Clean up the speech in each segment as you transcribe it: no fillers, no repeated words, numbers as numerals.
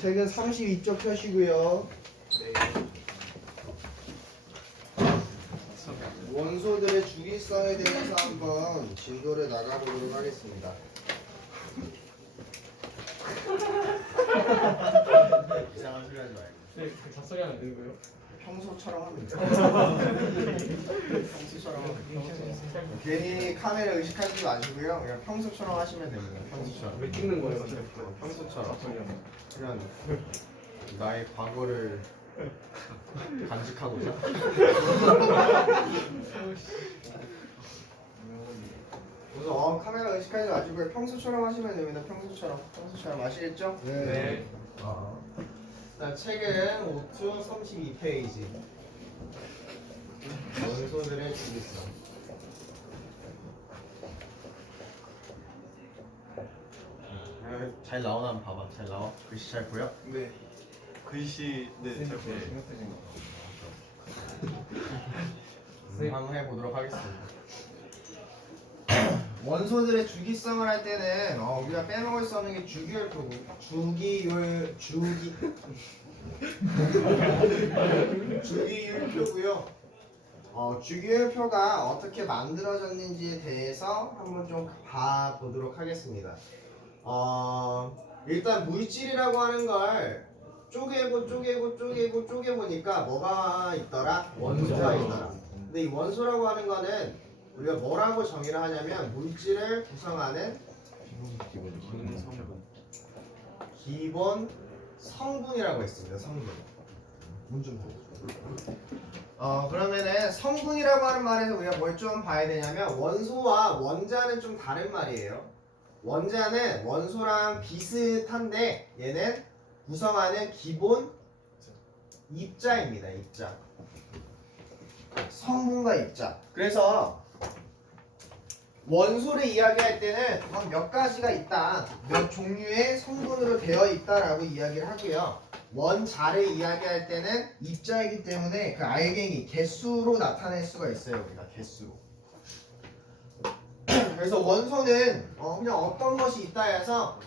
책은 32쪽 펴시고요. 원소들의 주기성에 대해서 한번 진도를 나가보도록 하겠습니다. 이상한 소리 하지 말고. 네, 그 잡소리 하면 되는 거예요? 평소처럼 하면 돼요. 평소처럼 하면 괜히 카메라 의식하지 마시고요. 그냥 평소처럼 하시면 됩니다. 평소처럼. 왜 찍는 거예요? 평소처럼. 잡소리 하면. 그냥 나의 과거를 간직하고자. 우선 카메라 의식하지 마시고요. 평소처럼 하시면 됩니다. 평소처럼 아시겠죠? 네. 자, 책은 5to 32페이지. 원소들의 주기성. 잘 나오나 한번 봐봐. 잘 나와? 글씨 잘 보여? 네. 글씨 잘 보여요. 한번 해보도록 하겠습니다. 원소들의 주기성을 할 때는 우리가 빼먹을 수 없는 게 주기율표고 주기율표고요. 주기율표가 어떻게 만들어졌는지에 대해서 한번 좀 봐보도록 하겠습니다. 일단 물질이라고 하는 걸 쪼개보니까 뭐가 있더라? 원소가 있더라. 근데 이 원소라고 하는 거는 우리가 뭐라고 정의를 하냐면 물질을 구성하는 기본 성분이라고 했습니다. 성분. 문 좀 보고. 그러면은 성분이라고 하는 말에서 우리가 뭘 좀 봐야 되냐면 원소와 원자는 좀 다른 말이에요. 원자는 원소랑 비슷한데 얘는 구성하는 기본 입자입니다. 입자. 성분과 입자. 그래서 원소를 이야기할 때는 몇 가지가 있다, 몇 종류의 성분으로 되어 있다라고 이야기를 하고요. 원자를 이야기할 때는 입자이기 때문에 그 알갱이 개수로 나타낼 수가 있어요. 우리가 개수로. 그래서 원소는 그냥 어떤 것이 있다 해서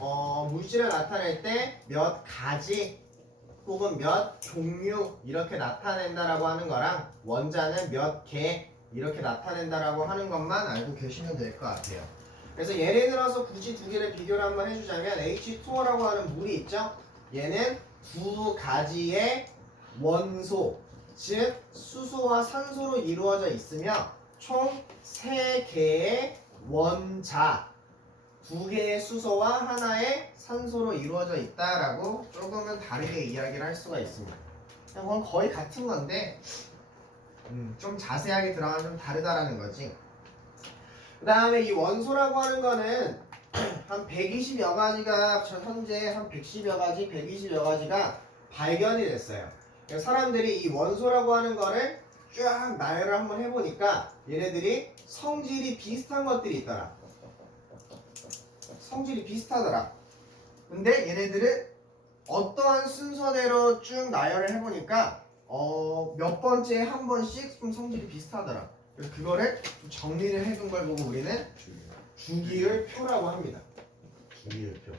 물질을 나타낼 때 몇 가지 혹은 몇 종류 이렇게 나타낸다라고 하는 거랑 원자는 몇 개 이렇게 나타낸다라고 하는 것만 알고 계시면 될 것 같아요. 그래서 예를 들어서 굳이 두 개를 비교를 한번 해주자면 H2O라고 하는 물이 있죠. 얘는 두 가지의 원소, 즉 수소와 산소로 이루어져 있으며 총 3개의 원자, 2개의 수소와 하나의 산소로 이루어져 있다라고 조금은 다르게 이야기를 할 수가 있습니다. 그건 거의 같은 건데 좀 자세하게 들어가면 좀 다르다라는 거지. 그 다음에 이 원소라고 하는 거는 한 120여 가지가 현재 한 110여 가지, 120여 가지가 발견이 됐어요. 사람들이 이 원소라고 하는 거를 쫙 나열을 한번 해보니까 얘네들이 성질이 비슷한 것들이 있더라. 성질이 비슷하더라. 근데 얘네들은 어떠한 순서대로 쭉 나열을 해보니까 몇 번째에 한 번씩 좀 성질이 비슷하더라. 그래서 그거를 좀 정리를 해둔 걸 보고 우리는 주기율표라고 합니다. 주기율표.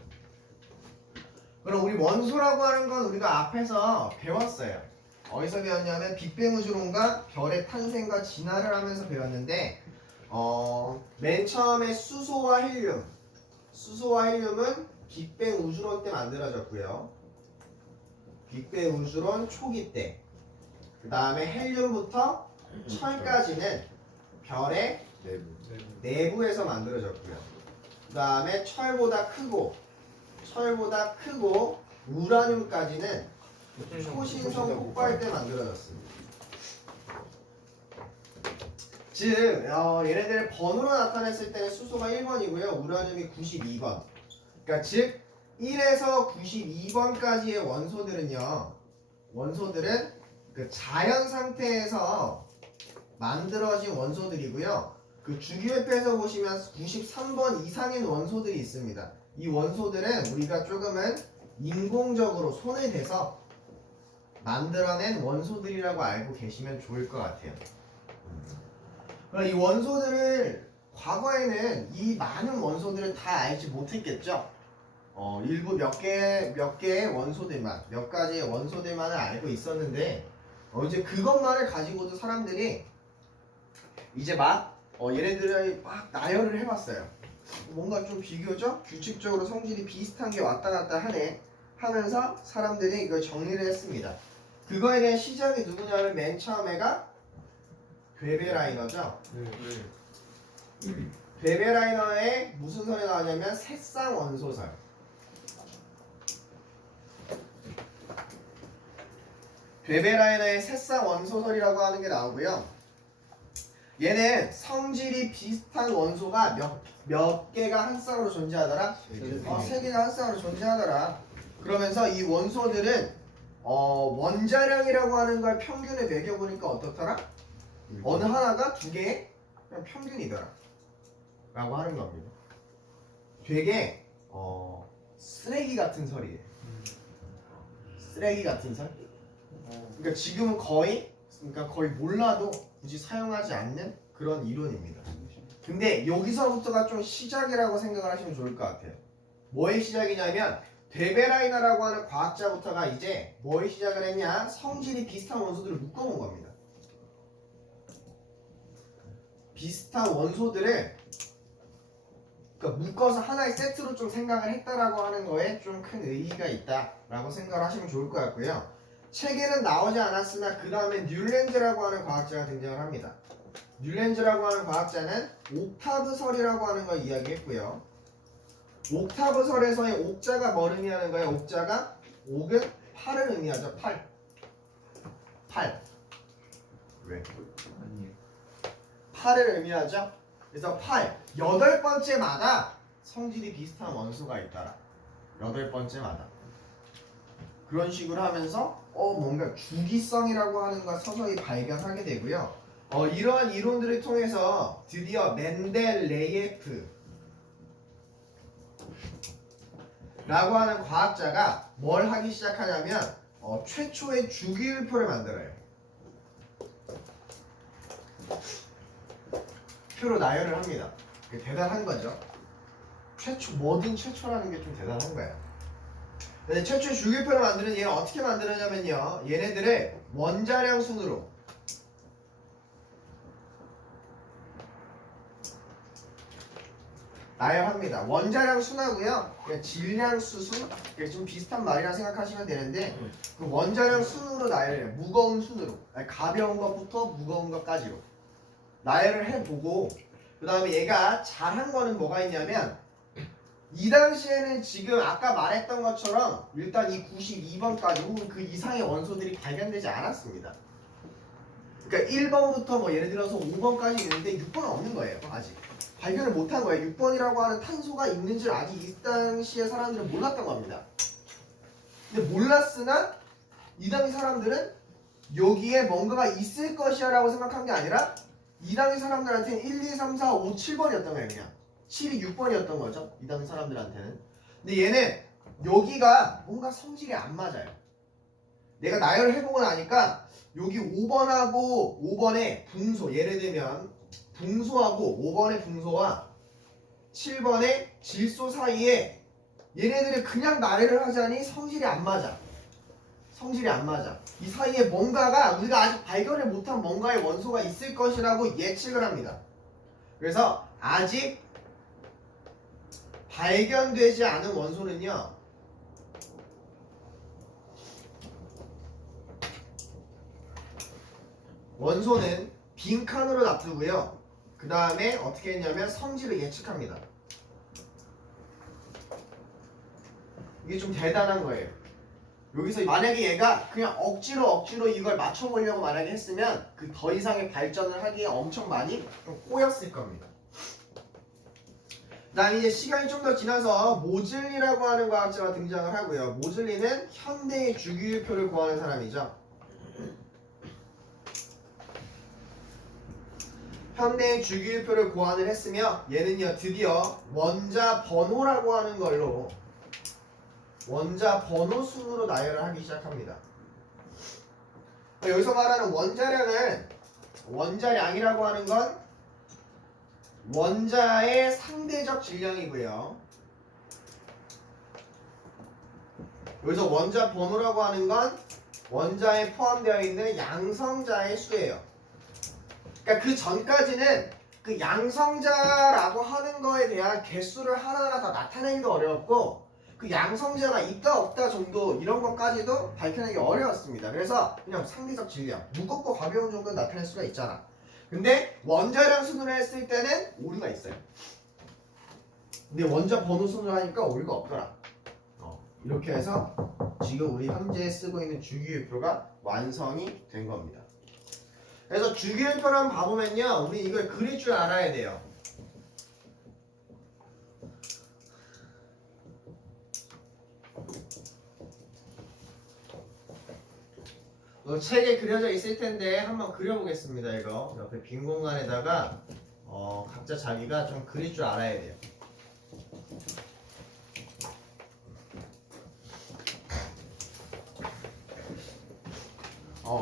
그럼 우리 원소라고 하는 건 우리가 앞에서 배웠어요. 어디서 배웠냐면 빅뱅 우주론과 별의 탄생과 진화를 하면서 배웠는데 맨 처음에 수소와 헬륨은 빅뱅 우주론 때 만들어졌고요. 빅뱅 우주론 초기 때. 그 다음에 헬륨부터 철까지는 별의 내부에서 만들어졌고요. 그 다음에 철보다 크고 우라늄까지는 초신성 폭발 때 만들어졌습니다. 즉 얘네들의 번호로 나타냈을 때는 수소가 1번이고요. 우라늄이 92번. 그러니까 즉 1에서 92번까지의 원소들은 그 자연 상태에서 만들어진 원소들이고요. 그 주기율표에서 보시면 93번 이상인 원소들이 있습니다. 이 원소들은 우리가 조금은 인공적으로 손을 대서 만들어낸 원소들이라고 알고 계시면 좋을 것 같아요. 이 원소들을 과거에는 이 많은 원소들을 다 알지 못했겠죠. 일부 몇 개의 원소들만, 몇 가지의 원소들만을 알고 있었는데 이제 그것만을 가지고도 사람들이 이제 막 얘네들을 막 나열을 해봤어요. 뭔가 좀 비교적 규칙적으로 성질이 비슷한 게 왔다 갔다 하네 하면서 사람들이 이걸 정리를 했습니다. 그거에 대한 시작이 누구냐면 맨 처음에가 베베라이너죠. 베베라이너의 무슨 설이 나오냐면 새쌍 원소설. 베베라이너의 새쌍 원소설이라고 하는 게 나오고요. 얘는 성질이 비슷한 원소가 몇 개가 한 쌍으로 존재하더라? 세 개가 한 쌍으로 존재하더라. 그러면서 이 원소들은 원자량이라고 하는 걸 평균에 매겨보니까 어떻더라? 어느 하나가 두 개의 그냥 평균이더라 라고 하는 겁니다. 되게 쓰레기 같은 설이에요. 쓰레기 같은 설? 그러니까 지금은 거의 몰라도 굳이 사용하지 않는 그런 이론입니다. 근데 여기서부터가 좀 시작이라고 생각을 하시면 좋을 것 같아요. 뭐의 시작이냐면 베베라이너라고 하는 과학자부터가 이제 뭐의 시작을 했냐? 성질이 비슷한 원소들을 묶어본 겁니다. 비슷한 원소들을 그러니까 묶어서 하나의 세트로 좀 생각을 했다라고 하는 거에 좀 큰 의의가 있다라고 생각을 하시면 좋을 것 같고요. 책에는 나오지 않았으나 그 다음에 뉴랜드라고 하는 과학자가 등장을 합니다. 뉴랜드라고 하는 과학자는 옥타브설이라고 하는 걸 이야기했고요. 옥타브설에서의 옥자가 뭘 의미하는 거예요? 옥자가 옥은 8을 의미하죠. 8. 왜? 아니에요. 8을 의미하죠. 그래서 8, 8번째마다 성질이 비슷한 원소가 있더라. 8번째마다. 그런 식으로 하면서 뭔가 주기성이라고 하는 걸 서서히 발견하게 되고요. 이러한 이론들을 통해서 드디어 멘델레예프 라고 하는 과학자가 뭘 하기 시작하냐면 최초의 주기율표를 만들어요. 표로 나열을 합니다. 대단한 거죠. 뭐든 최초라는 게 좀 대단한 거예요. 근데 최초의 주기표를 만드는 얘는 어떻게 만드느냐면요. 얘네들을 원자량 순으로 나열합니다. 원자량 순하고요. 질량 수순 좀 비슷한 말이라 생각하시면 되는데 그 원자량 순으로 나열해요. 무거운 순으로 가벼운 것부터 무거운 것까지로 나열을 해보고 그 다음에 얘가 잘한 거는 뭐가 있냐면 이 당시에는 지금 아까 말했던 것처럼 일단 이 92번까지 혹은 그 이상의 원소들이 발견되지 않았습니다. 그러니까 1번부터 뭐 예를 들어서 5번까지 있는데 6번은 없는 거예요. 아직 발견을 못한 거예요. 6번이라고 하는 탄소가 있는 줄 아직 이 당시의 사람들은 몰랐던 겁니다. 근데 몰랐으나 이 당시 사람들은 여기에 뭔가가 있을 것이야 라고 생각한 게 아니라 이 당시 사람들한테는 1, 2, 3, 4, 5, 7번이었던 거예요. 그냥 7이 6번이었던 거죠. 이 당시 사람들한테는. 근데 얘는 여기가 뭔가 성질이 안 맞아요. 내가 나열을 해보고 나니까 여기 5번하고 5번의 붕소, 예를 들면 붕소하고 5번의 붕소와 7번의 질소 사이에 얘네들을 그냥 나열을 하자니 성질이 안 맞아. 성질이 안 맞아. 이 사이에 뭔가가 우리가 아직 발견을 못한 뭔가의 원소가 있을 것이라고 예측을 합니다. 그래서 아직 발견되지 않은 원소는요. 원소는 빈칸으로 놔두고요. 그 다음에 어떻게 했냐면 성질을 예측합니다. 이게 좀 대단한 거예요. 여기서 만약에 얘가 그냥 억지로 이걸 맞춰보려고 만약에 했으면 그 더 이상의 발전을 하기에 엄청 많이 좀 꼬였을 겁니다. 그 다음에 이제 시간이 좀 더 지나서 모즐리라고 하는 과학자가 등장을 하고요. 모즐리는 현대의 주기율표를 구하는 사람이죠. 현대의 주기율표를 고안을 했으며 얘는요 드디어 원자 번호라고 하는 걸로 원자 번호 순으로 나열을 하기 시작합니다. 여기서 말하는 원자량이라고 하는 건 원자의 상대적 질량이고요. 여기서 원자 번호라고 하는 건 원자에 포함되어 있는 양성자의 수예요. 그러니까 그 전까지는 그 양성자라고 하는 거에 대한 개수를 하나하나 다 나타내기도 어려웠고 그 양성자가 있다 없다 정도 이런 것까지도 밝혀내기 어려웠습니다. 그래서 그냥 상대적 질량, 무겁고 가벼운 정도는 나타낼 수가 있잖아. 근데 원자량 순으로 했을 때는 오류가 있어요. 근데 원자 번호 순으로 하니까 오류가 없더라. 이렇게 해서 지금 우리 현재 쓰고 있는 주기율표가 완성이 된 겁니다. 그래서 주기율표를 한번 봐보면요, 우리 이걸 그릴 줄 알아야 돼요. 책에 그려져 있을 텐데 한번 그려보겠습니다. 이거 옆에 빈 공간에다가 각자 자기가 좀 그릴 줄 알아야 돼요.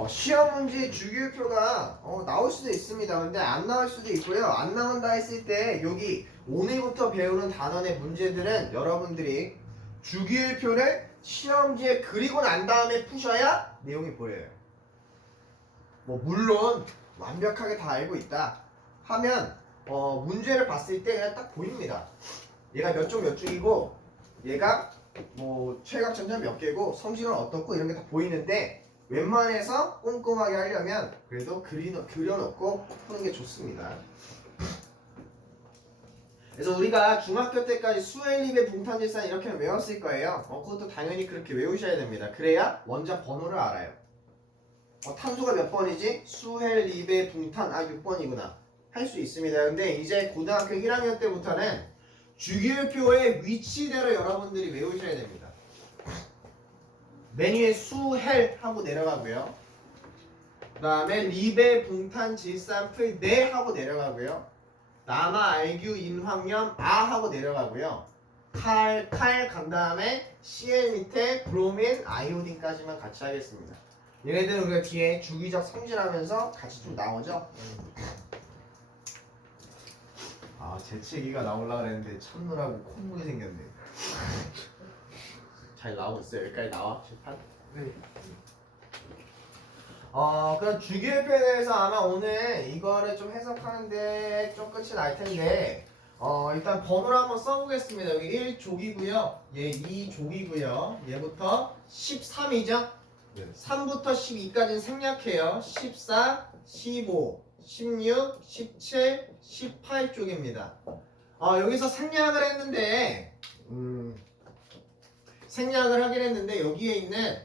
시험 문제 주기율표가 나올 수도 있습니다. 근데 안 나올 수도 있고요. 안 나온다 했을 때 여기 오늘부터 배우는 단원의 문제들은 여러분들이 주기율표를 시험지에 그리고 난 다음에 푸셔야 내용이 보여요. 뭐 물론 완벽하게 다 알고 있다 하면 문제를 봤을 때 그냥 딱 보입니다. 얘가 몇 쪽 몇 쪽이고 얘가 뭐 최각전자 몇 개고 성질은 어떻고 이런 게 다 보이는데 웬만해서 꼼꼼하게 하려면 그래도 그려놓고 푸는 게 좋습니다. 그래서 우리가 중학교 때까지 수헬립의 붕탄질산 이렇게는 외웠을 거예요. 그것도 당연히 그렇게 외우셔야 됩니다. 그래야 원자 번호를 알아요. 탄소가 몇 번이지? 수헬립의 붕탄 6번이구나 할 수 있습니다. 근데 이제 고등학교 1학년 때부터는 주기율표의 위치대로 여러분들이 외우셔야 됩니다. 맨 위에 수헬 하고 내려가고요. 그 다음에 립의 붕탄 질산풀 네 하고 내려가고요. 남아 알규 인황염 하고 내려가고요. 칼 간 다음에 CL 밑에 브로민 아이오딘까지만 같이 하겠습니다. 얘네들은 우리가 뒤에 주기적 성질하면서 같이 좀 나오죠. 재채기가 나오려고 그랬는데 참느라고 콧물이 생겼네. 잘 나오고 있어요. 여기까지 나와? 실판? 네. 그럼 주기율표에 대해서 아마 오늘 이거를 좀 해석하는데 좀 끝이 날 텐데 일단 번호를 한번 써보겠습니다. 여기 1족이고요. 얘 2족이고요. 얘부터 13이죠? 네. 3부터 12까지는 생략해요. 14, 15, 16, 17, 18쪽입니다. 여기서 생략을 했는데 생략을 하긴 했는데 여기에 있는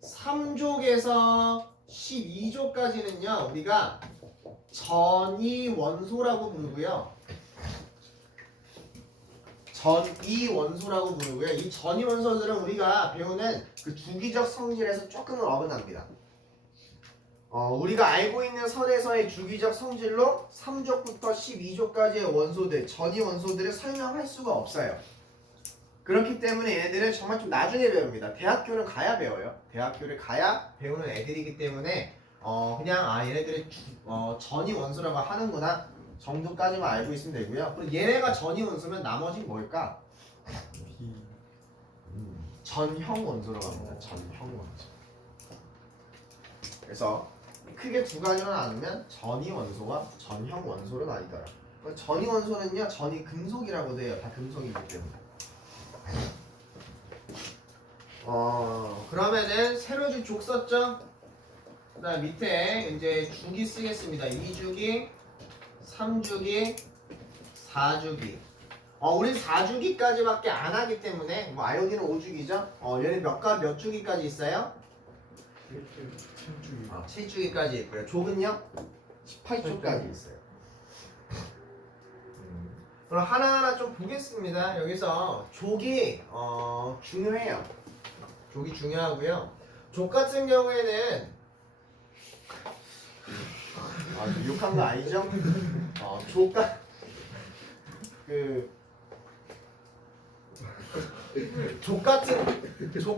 3족에서 12족까지는요 우리가 전이원소라고 부르고요. 전이원소라고 부르고요. 이 전이원소들은 우리가 배우는 그 주기적 성질에서 조금은 어긋납니다. 우리가 알고 있는 선에서의 주기적 성질로 3족부터 12족까지의 원소들, 전이원소들을 설명할 수가 없어요. 그렇기 때문에 얘네들은 정말 좀 나중에 배웁니다. 대학교를 가야 배워요. 대학교를 가야 배우는 애들이기 때문에 그냥 얘네들이 전이원소라고 하는구나 정도까지만 알고 있으면 되고요. 그리고 얘네가 전이원소면 나머지는 뭘까? 전형원소라고 합니다. 전형원소. 그래서 크게 두 가지로 나누면 전이원소와 전형원소로 나뉘더라. 전이원소는요 전이 금속이라고도 해요. 다 금속이기 때문에. 그러면은 세로줄 족 썼죠? 그 다음 밑에 이제 주기 쓰겠습니다. 2주기, 3주기, 4주기. 우린 4주기까지밖에 안 하기 때문에 뭐 아이오딘은 5주기죠? 얘는 몇 주기까지 있어요? 7주기까지 있고요. 족은요? 18주까지 있어요. 그럼 하나하나 좀 보겠습니다. 여기서 족이 중요해요. 족이 중요하고요. 족 같은 경우에는 욕한 거 아니죠? 족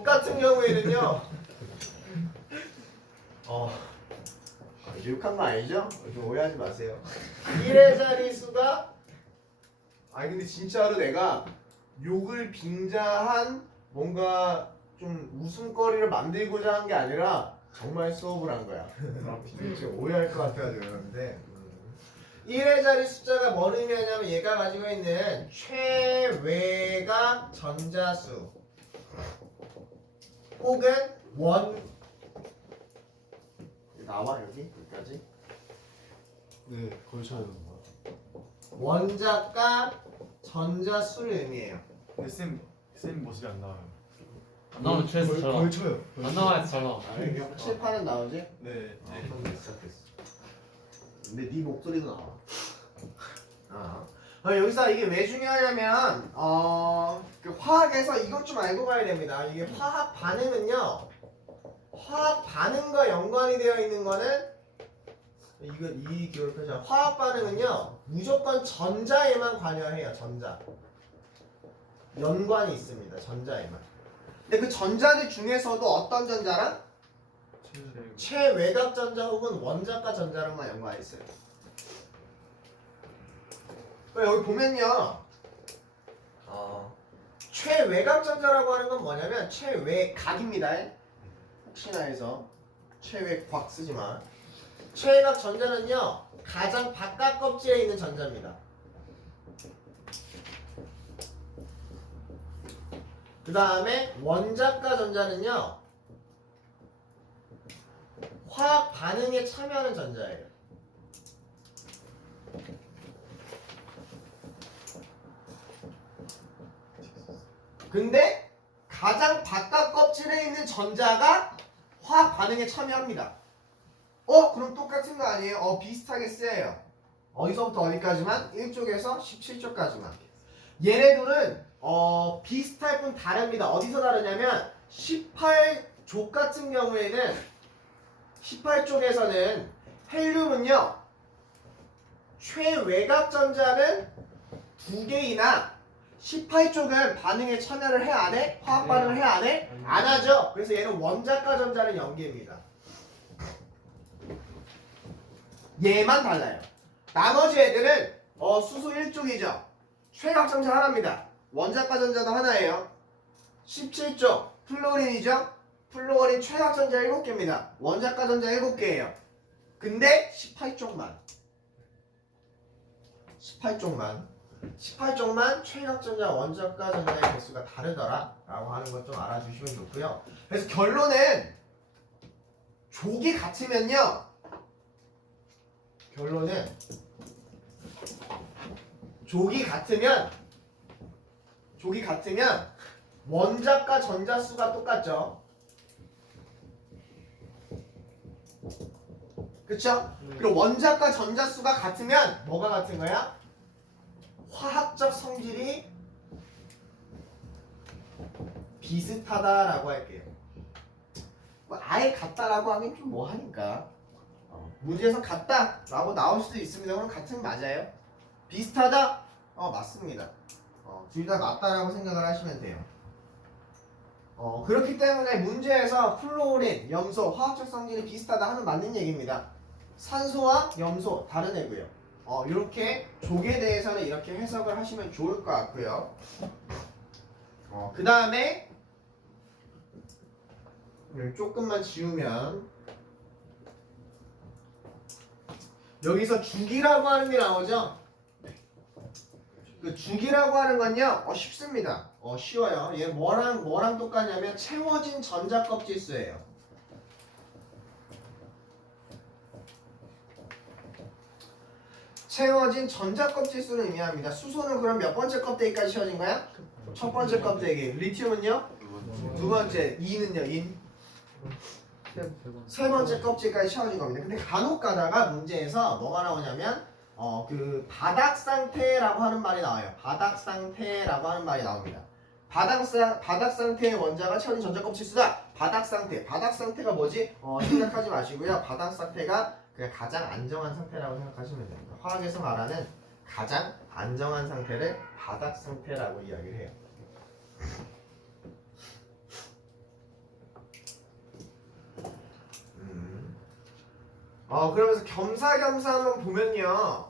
같은 경우에는요. 욕한 거 아니죠? 좀 오해하지 마세요. 1의 자리수가 근데 진짜로 내가 욕을 빙자한 뭔가 좀 웃음거리를 만들고자 한 게 아니라 정말 수업을 한 거야. 지금 오해할 것 같아가지고 그러는데 1의 자리 숫자가 뭘 의미하냐면 얘가 가지고 있는 최외각 전자수 혹은 나와 여기까지 네, 걸쳐요. 원자과 전자수를 의미해요. 근데 쌤 모습이 안 나와요. 안 나오면 최소 잘 나와. 걸쳐요. 안 나와야 잘 나와. 이게 확실판은 나오지? 네. 그럼 시작했어. 근데 네 목소리도 나와. 여기서 이게 왜 중요하냐면 그 화학에서 이것 좀 알고 가야 됩니다. 이게 화학 반응은요. 화학 반응과 연관이 되어 있는 거는 이 기호를 펴자. 화학 반응은요. 무조건 전자에만 관여해요. 전자. 연관이 있습니다. 전자에만. 근데 그 전자들 중에서도 어떤 전자랑? 최외각 전자 혹은 원자과 전자랑만 연관이 있어요. 여기 보면요. 최외각 전자라고 하는 건 뭐냐면 최외각입니다. 혹시나 해서 최외곽 쓰지 마. 최외각 전자는요. 가장 바깥 껍질에 있는 전자입니다. 그 다음에 원자과 전자는요. 화학 반응에 참여하는 전자예요. 근데 가장 바깥 껍질에 있는 전자가 화학 반응에 참여합니다. 그럼 똑같은 거 아니에요? 비슷하게 쓰여요. 어디서부터 어디까지만? 1쪽에서 17쪽까지만. 얘네들은 비슷할 뿐 다릅니다. 어디서 다르냐면 18쪽 같은 경우에는 18쪽에서는 헬륨은요. 최외각 전자는 2개이나 18쪽은 반응에 참여를 해 안 해? 화학 반응을 해 안 해? 안 하죠. 그래서 얘는 원자과 전자는 0개입니다. 얘만 달라요. 나머지 애들은 수소 1쪽이죠. 최외각 전자 하나입니다. 원자과 전자도 하나예요. 17쪽 플로린이죠. 플로린 최외각 전자 7개입니다. 원자과 전자 7개예요. 근데 18쪽만 18쪽만 최외각 전자 원자과 전자의 개수가 다르더라 라고 하는 것 좀 알아주시면 좋고요. 그래서 결론은 족이 같으면요. 족이 같으면 원자과 전자수가 똑같죠. 그쵸? 그리고 원자과 전자수가 같으면 뭐가 같은 거야? 화학적 성질이 비슷하다라고 할게요. 아예 같다라고 하긴 좀 뭐하니까. 문제에서 같다라고 나올 수도 있습니다. 그럼 같은 맞아요. 비슷하다? 맞습니다. 둘 다 맞다라고 생각을 하시면 돼요. 그렇기 때문에 문제에서 플로린, 염소, 화학적 성질이 비슷하다 하는 맞는 얘기입니다. 산소와 염소 다른 애고요. 이렇게 족에 대해서는 이렇게 해석을 하시면 좋을 것 같고요. 그 다음에 조금만 지우면 여기서 죽이라고 하는 게 나오죠? 그 죽이라고 하는 건요, 쉽습니다. 쉬워요. 얘 뭐랑 똑같냐면 채워진 전자 껍질 수예요. 채워진 전자 껍질 수를 의미합니다. 수소는 그럼 몇 번째 껍데기까지 채워진 거야? 첫 번째 껍데기. 리튬은요? 두 번째. 인은요? 인? 세 번째 껍질까지 채워진 겁니다. 근데 간혹 가다가 문제에서 뭐가 나오냐면 그 바닥 상태라고 하는 말이 나와요. 바닥 상태라고 하는 말이 나옵니다. 바닥 상태의 원자가 채워진 전자 껍질 수다. 바닥 상태가 뭐지? 생각하지 마시고요. 바닥 상태가 그냥 가장 안정한 상태라고 생각하시면 됩니다. 화학에서 말하는 가장 안정한 상태를 바닥 상태라고 이야기를 해요. 그러면서 겸사겸사 한번 보면요.